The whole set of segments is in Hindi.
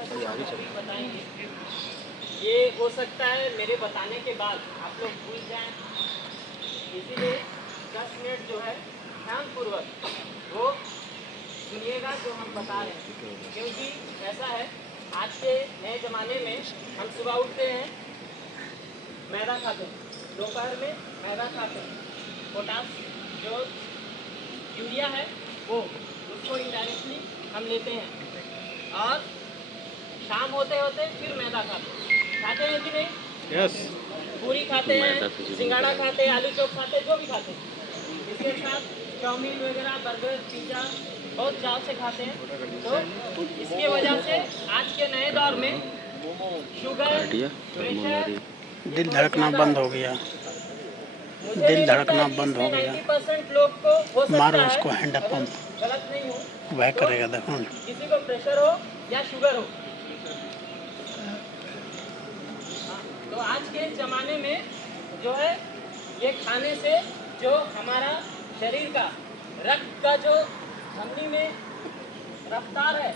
बताएंगे। ये हो सकता है मेरे बताने के बाद आप लोग भूल जाएं, इसीलिए 10 मिनट जो है ध्यानपूर्वक वो सुनिएगा जो हम बता रहे हैं। क्योंकि ऐसा है, आज के नए ज़माने में हम सुबह उठते हैं, मैदा खाते हैं, दोपहर में मैदा खाते हैं, पोटास जो यूरिया है वो उसको इनडायरेक्टली हम लेते हैं, और शाम होते होते फिर मैदा खाते हैं कि नहीं? यस। पूरी खाते हैं, सिंगाड़ा खाते हैं, आलू चॉप खाते हैं, जो भी खाते हैं, इसके साथ चाउमीन वगैरह, बर्गर, पिज़्ज़ा बहुत चाव से खाते हैं। तो इसके वजह से आज के नए दौर में शुगर, प्रेशर, दिल धड़कना बंद हो गया, दिल धड़कना बंद हो गया। 90% लोग को हो सकता मारो है, उसको हैंड पंप, गलत नहीं हो, वह करेगा। देखो किसी को प्रेशर हो या शुगर हो। तो आज के ज़माने में जो है ये खाने से जो हमारा शरीर का रक्त का जो धमनी में रफ्तार है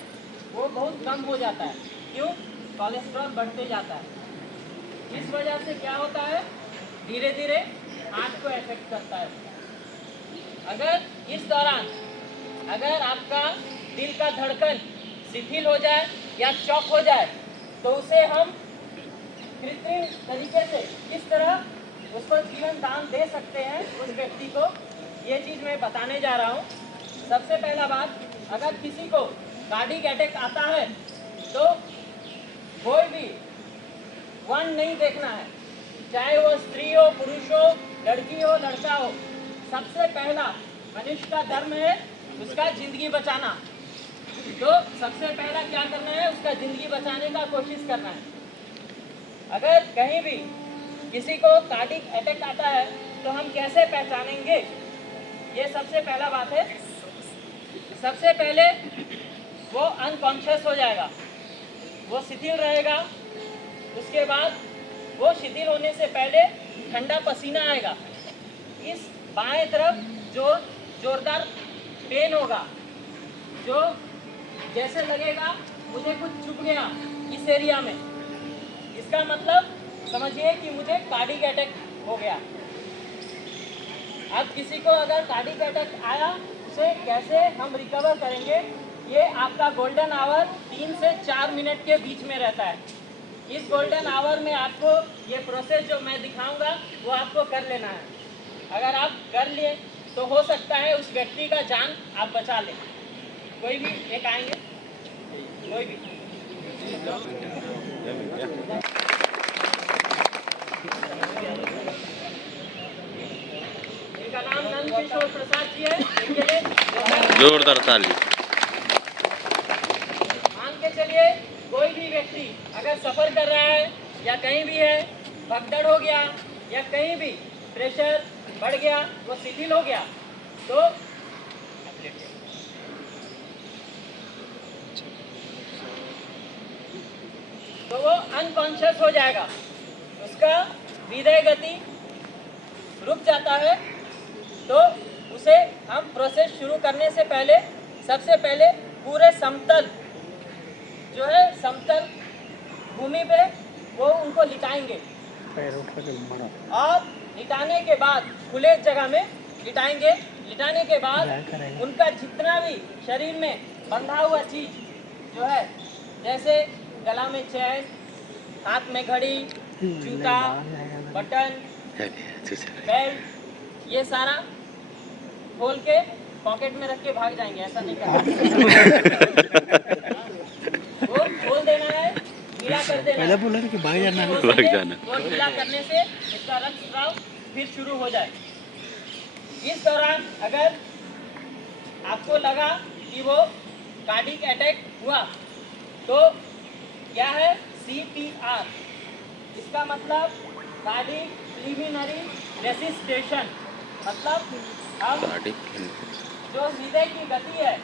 वो बहुत कम हो जाता है। क्यों? कोलेस्ट्रॉल बढ़ते जाता है। इस वजह से क्या होता है, धीरे धीरे हार्ट को इफेक्ट करता है। अगर इस दौरान अगर आपका दिल का धड़कन शिथिल हो जाए या चौक हो जाए तो उसे हम कृत्रिम तरीके से किस तरह उसको जीवन दान दे सकते हैं उस व्यक्ति को, ये चीज़ मैं बताने जा रहा हूँ। सबसे पहला बात, अगर किसी को कार्डियक अटैक आता है तो कोई भी वर्ण नहीं देखना है, चाहे वो स्त्री हो, पुरुष हो, लड़की हो, लड़का हो। सबसे पहला मनुष्य का धर्म है उसका जिंदगी बचाना। तो सबसे पहला क्या करना है, उसका जिंदगी बचाने का कोशिश करना है। अगर कहीं भी किसी को कार्डियक अटैक आता है तो हम कैसे पहचानेंगे, ये सबसे पहला बात है। सबसे पहले वो अनकॉन्शियस हो जाएगा, वो शिथिल रहेगा। उसके बाद वो शिथिल होने से पहले ठंडा पसीना आएगा। इस बाएं तरफ जोरदार पेन होगा, जो जैसे लगेगा मुझे कुछ चुभ गया इस एरिया में। इसका मतलब समझिए कि मुझे कार्डियक अटैक हो गया। अब किसी को अगर कार्डियक अटैक आया, उसे कैसे हम रिकवर करेंगे, ये आपका गोल्डन आवर 3 से 4 मिनट के बीच में रहता है। इस गोल्डन आवर में आपको ये प्रोसेस जो मैं दिखाऊंगा वो आपको कर लेना है। अगर आप कर लिए तो हो सकता है उस व्यक्ति का जान आप बचा लें। कोई भी एक आएंगे, कोई भी। इनका नाम नंद किशोर प्रसाद जी है। इनके लिए जोरदार ताली। मान के चलिए कोई भी व्यक्ति अगर सफर कर रहा है या कहीं भी है, भगदड़ हो गया या कहीं भी प्रेशर बढ़ गया, वो शिथिल हो गया, तो वो अनकॉन्शियस हो जाएगा, उसका हृदय गति रुक जाता है। तो उसे हम प्रोसेस शुरू करने से पहले सबसे पहले पूरे समतल जो है, समतल भूमि पे वो उनको लिटाएंगे, और लिटाने के बाद खुले जगह में लिटाएंगे। लिटाने के बाद उनका जितना भी शरीर में बंधा हुआ चीज जो है, जैसे गला में चैन, हाथ में घड़ी, जूता, बटन, बेल्ट, ये सारा खोल के पॉकेट में रख के भाग जाएंगे। ऐसा नहीं करना, वो खोल देना है, ढीला कर देना। पहले बोला कि भाग जाना, भाग जाना। वो ढीला करने से इसका रक्त स्राव फिर शुरू हो जाए। इस दौरान अगर आपको लगा कि वो कार्डियक अटैक हुआ तो क्या है, CPR, इसका मतलब कार्डियक प्रिलिमिनरी रेसिस्टेशन। मतलब हम जो हृदय की गति है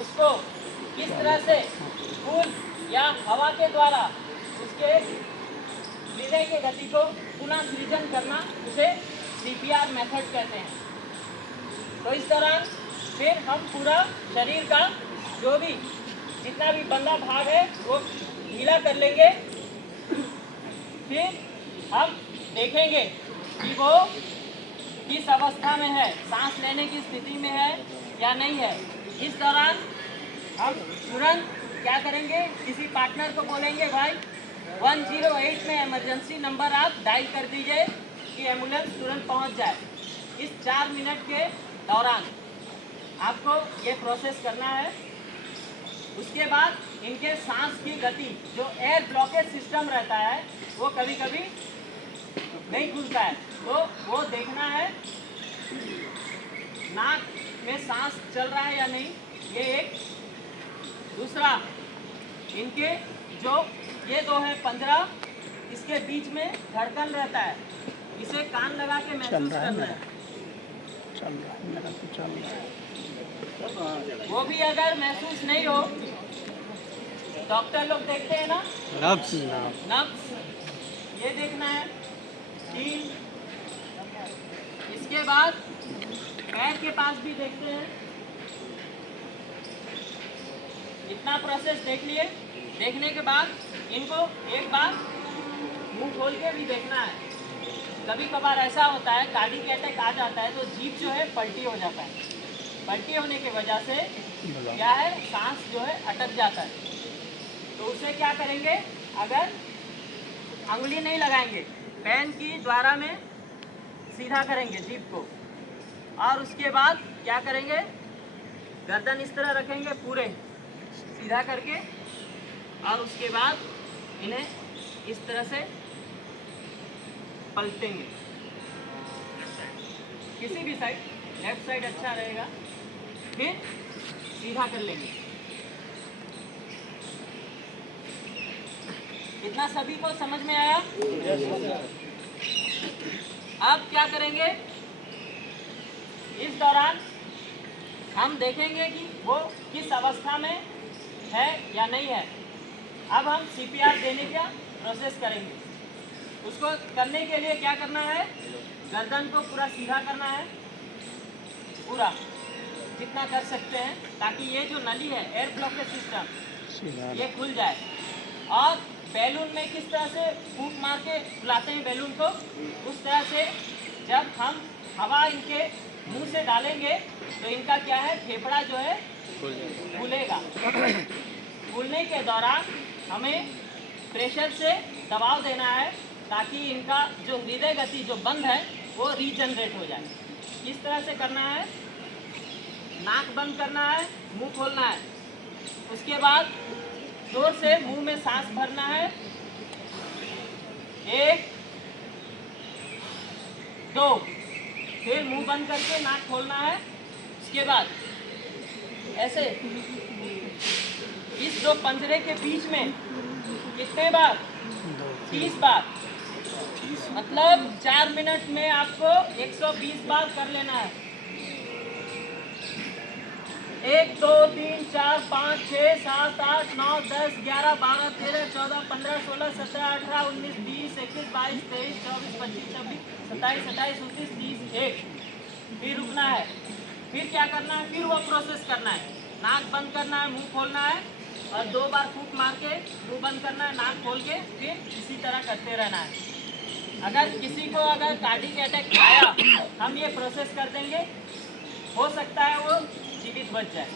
उसको किस तरह से फूल या हवा के द्वारा उसके हृदय की गति को पुनः सृजन करना, उसे CPR मेथड कहते हैं। तो इस दौरान फिर हम पूरा शरीर का जो भी जितना भी बंधा भाग है वो ढीला कर लेंगे। फिर हम देखेंगे कि वो किस अवस्था में है, सांस लेने की स्थिति में है या नहीं है। इस दौरान हम तुरंत क्या करेंगे, किसी पार्टनर को बोलेंगे भाई 108 में इमरजेंसी नंबर आप डायल कर दीजिए कि एम्बुलेंस तुरंत पहुंच जाए। इस 4 मिनट के दौरान आपको ये प्रोसेस करना है। उसके बाद इनके सांस की गति, जो एयर ब्लॉकेज सिस्टम रहता है वो कभी कभी नहीं खुलता है, तो वो देखना है नाक में सांस चल रहा है या नहीं। ये एक। दूसरा, इनके जो ये दो है 15, इसके बीच में धड़कन रहता है, इसे कान लगा के महसूस करना है। चल रहा है मेरा तो चल रहा है। वो भी अगर महसूस नहीं हो, डॉक्टर लोग देखते हैं ना नब्ज नब्ज, ये देखना है। 3, इसके बाद पैर के पास भी देखते हैं। इतना प्रोसेस देख लिए। देखने के बाद इनको एक बार मुंह खोल के भी देखना है। कभी कभार ऐसा होता है कार्डियक अटैक आ जाता है तो जीभ जो है पलटी हो जाता है। पलटी होने की वजह से क्या है, सांस जो है अटक जाता है। तो उसे क्या करेंगे, अगर अंगुली नहीं लगाएंगे, पेन की द्वारा में सीधा करेंगे जीभ को, और उसके बाद क्या करेंगे, गर्दन इस तरह रखेंगे पूरे सीधा करके, और उसके बाद इन्हें इस तरह से पलटेंगे किसी भी साइड, लेफ्ट साइड अच्छा रहेगा। फिर सीधा कर लेंगे। इतना सभी को समझ में आया? अब क्या करेंगे, इस दौरान हम देखेंगे कि वो किस अवस्था में है या नहीं है। अब हम CPR देने का प्रोसेस करेंगे। उसको करने के लिए क्या करना है, गर्दन को पूरा सीधा करना है, पूरा जितना कर सकते हैं, ताकि ये जो नली है एयर ब्लॉकेज सिस्टम ये खुल जाए। और बैलून में किस तरह से फूंक मार के बुलाते हैं बैलून को, उस तरह से जब हम हवा इनके मुंह से डालेंगे तो इनका क्या है, फेफड़ा जो है फूलेगा। फूलने के दौरान हमें प्रेशर से दबाव देना है ताकि इनका जो हृदय गति जो बंद है वो रीजनरेट हो जाए। इस तरह से करना है। नाक बंद करना है, मुंह खोलना है। उसके बाद जोर से मुंह में सांस भरना है। 1, 2, फिर मुंह बंद करके नाक खोलना है। उसके बाद ऐसे इस दो पंजरे के बीच में कितने बार, 30 बार, मतलब 4 मिनट में आपको 120 बार कर लेना है। 1, 2, 3, 4, 5, 6, 7, 8, 9, 10, 11, 12, 13, 14, 15, 16, 17, 18, 19, 20, 21, 22, 23, 24, 25, 26, 27, 28, 29, 30, 1। फिर रुकना है। फिर क्या करना है, फिर वो प्रोसेस करना है। नाक बंद करना है, मुंह खोलना है, और 2 बार फूंक मार के मुंह बंद करना है, नाक खोल के, फिर इसी तरह करते रहना है। अगर किसी को अगर कार्डियक अटैक आया, हम ये प्रोसेस कर देंगे, हो सकता है वो जीवित बच जाए।